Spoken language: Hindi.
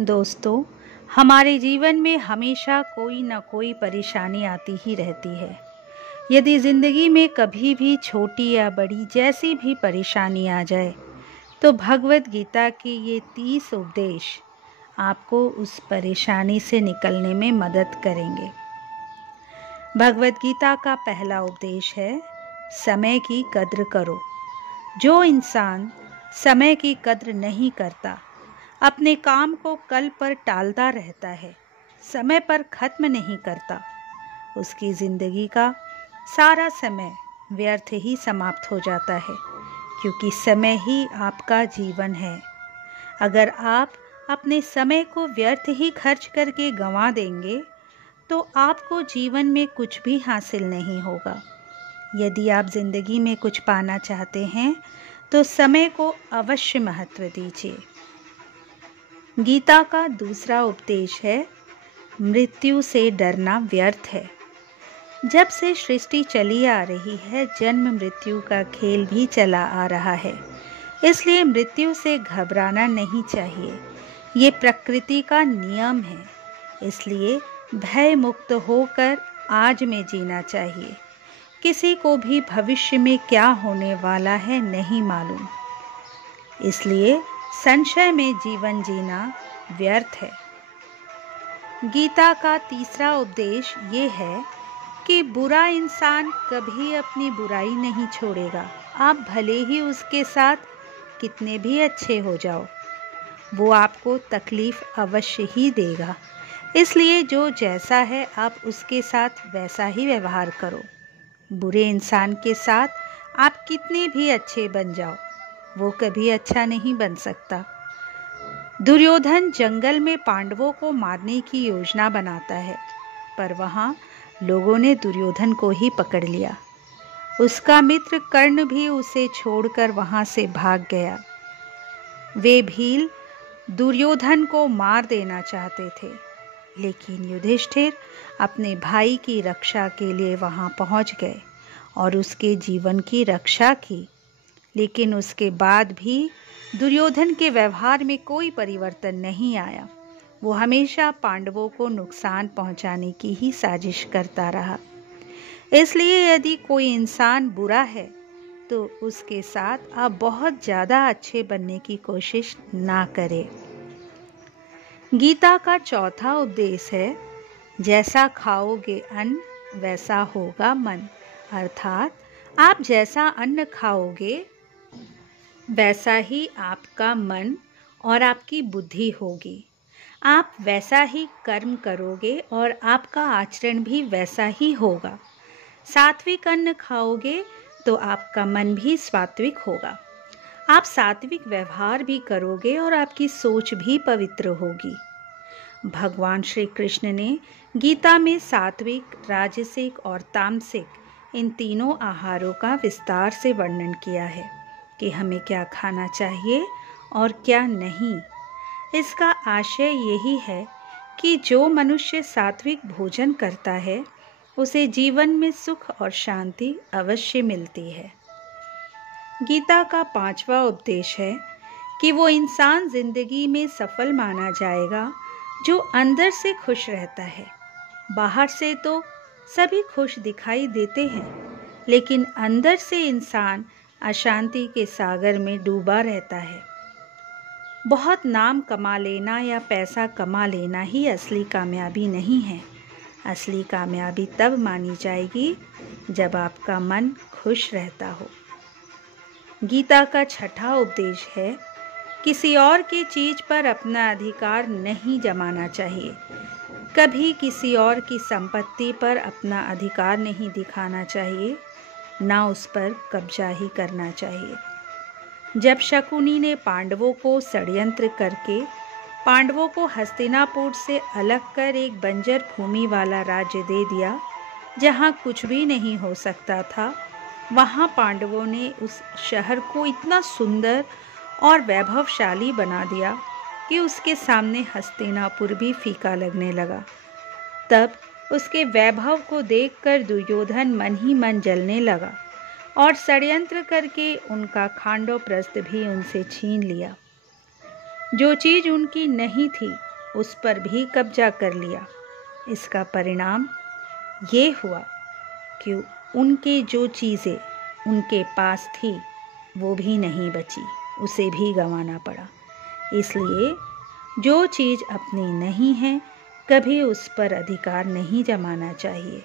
दोस्तों, हमारे जीवन में हमेशा कोई ना कोई परेशानी आती ही रहती है। यदि ज़िंदगी में कभी भी छोटी या बड़ी जैसी भी परेशानी आ जाए, तो भगवद गीता के ये 30 उपदेश आपको उस परेशानी से निकलने में मदद करेंगे। भगवद गीता का पहला उपदेश है, समय की कद्र करो। जो इंसान समय की कद्र नहीं करता, अपने काम को कल पर टालता रहता है, समय पर खत्म नहीं करता, उसकी ज़िंदगी का सारा समय व्यर्थ ही समाप्त हो जाता है, क्योंकि समय ही आपका जीवन है। अगर आप अपने समय को व्यर्थ ही खर्च करके गंवा देंगे, तो आपको जीवन में कुछ भी हासिल नहीं होगा। यदि आप ज़िंदगी में कुछ पाना चाहते हैं, तो समय को अवश्य महत्व दीजिए। गीता का दूसरा उपदेश है, मृत्यु से डरना व्यर्थ है। जब से सृष्टि चली आ रही है, जन्म मृत्यु का खेल भी चला आ रहा है। इसलिए मृत्यु से घबराना नहीं चाहिए। ये प्रकृति का नियम है। इसलिए भय मुक्त होकर आज में जीना चाहिए। किसी को भी भविष्य में क्या होने वाला है नहीं मालूम। इसलिए संशय में जीवन जीना व्यर्थ है। गीता का तीसरा उपदेश ये है कि बुरा इंसान कभी अपनी बुराई नहीं छोड़ेगा। आप भले ही उसके साथ कितने भी अच्छे हो जाओ, वो आपको तकलीफ अवश्य ही देगा। इसलिए जो जैसा है, आप उसके साथ वैसा ही व्यवहार करो। बुरे इंसान के साथ आप कितने भी अच्छे बन जाओ, वो कभी अच्छा नहीं बन सकता। दुर्योधन जंगल में पांडवों को मारने की योजना बनाता है, पर वहाँ लोगों ने दुर्योधन को ही पकड़ लिया। उसका मित्र कर्ण भी उसे छोड़कर वहाँ से भाग गया। वे भील दुर्योधन को मार देना चाहते थे, लेकिन युधिष्ठिर अपने भाई की रक्षा के लिए वहाँ पहुँच गए और उसके जीवन की रक्षा की। लेकिन उसके बाद भी दुर्योधन के व्यवहार में कोई परिवर्तन नहीं आया। वो हमेशा पांडवों को नुकसान पहुंचाने की ही साजिश करता रहा। इसलिए यदि कोई इंसान बुरा है, तो उसके साथ आप बहुत ज़्यादा अच्छे बनने की कोशिश ना करें। गीता का चौथा उपदेश है, जैसा खाओगे अन्न वैसा होगा मन। अर्थात आप जैसा अन्न खाओगे, वैसा ही आपका मन और आपकी बुद्धि होगी। आप वैसा ही कर्म करोगे और आपका आचरण भी वैसा ही होगा। सात्विक अन्न खाओगे तो आपका मन भी सात्विक होगा। आप सात्विक व्यवहार भी करोगे और आपकी सोच भी पवित्र होगी। भगवान श्री कृष्ण ने गीता में सात्विक, राजसिक और तामसिक इन तीनों आहारों का विस्तार से वर्णन किया है कि हमें क्या खाना चाहिए और क्या नहीं। इसका आशय यही है कि जो मनुष्य सात्विक भोजन करता है, उसे जीवन में सुख और शांति अवश्य मिलती है। गीता का पांचवा उपदेश है कि वो इंसान जिंदगी में सफल माना जाएगा जो अंदर से खुश रहता है। बाहर से तो सभी खुश दिखाई देते हैं, लेकिन अंदर से इंसान अशांति के सागर में डूबा रहता है। बहुत नाम कमा लेना या पैसा कमा लेना ही असली कामयाबी नहीं है। असली कामयाबी तब मानी जाएगी जब आपका मन खुश रहता हो। गीता का छठा उपदेश है, किसी और की चीज़ पर अपना अधिकार नहीं जमाना चाहिए। कभी किसी और की संपत्ति पर अपना अधिकार नहीं दिखाना चाहिए, ना उस पर कब्जा ही करना चाहिए। जब शकुनी ने पांडवों को षड्यंत्र करके पांडवों को हस्तिनापुर से अलग कर एक बंजर भूमि वाला राज्य दे दिया, जहाँ कुछ भी नहीं हो सकता था, वहाँ पांडवों ने उस शहर को इतना सुंदर और वैभवशाली बना दिया कि उसके सामने हस्तिनापुर भी फीका लगने लगा। तब उसके वैभव को देखकर दुर्योधन मन ही मन जलने लगा और षड्यंत्र करके उनका खांडव प्रस्थ भी उनसे छीन लिया। जो चीज़ उनकी नहीं थी, उस पर भी कब्जा कर लिया। इसका परिणाम ये हुआ कि उनकी जो चीज़ें उनके पास थी वो भी नहीं बची, उसे भी गंवाना पड़ा। इसलिए जो चीज़ अपनी नहीं है कभी उस पर अधिकार नहीं जमाना चाहिए।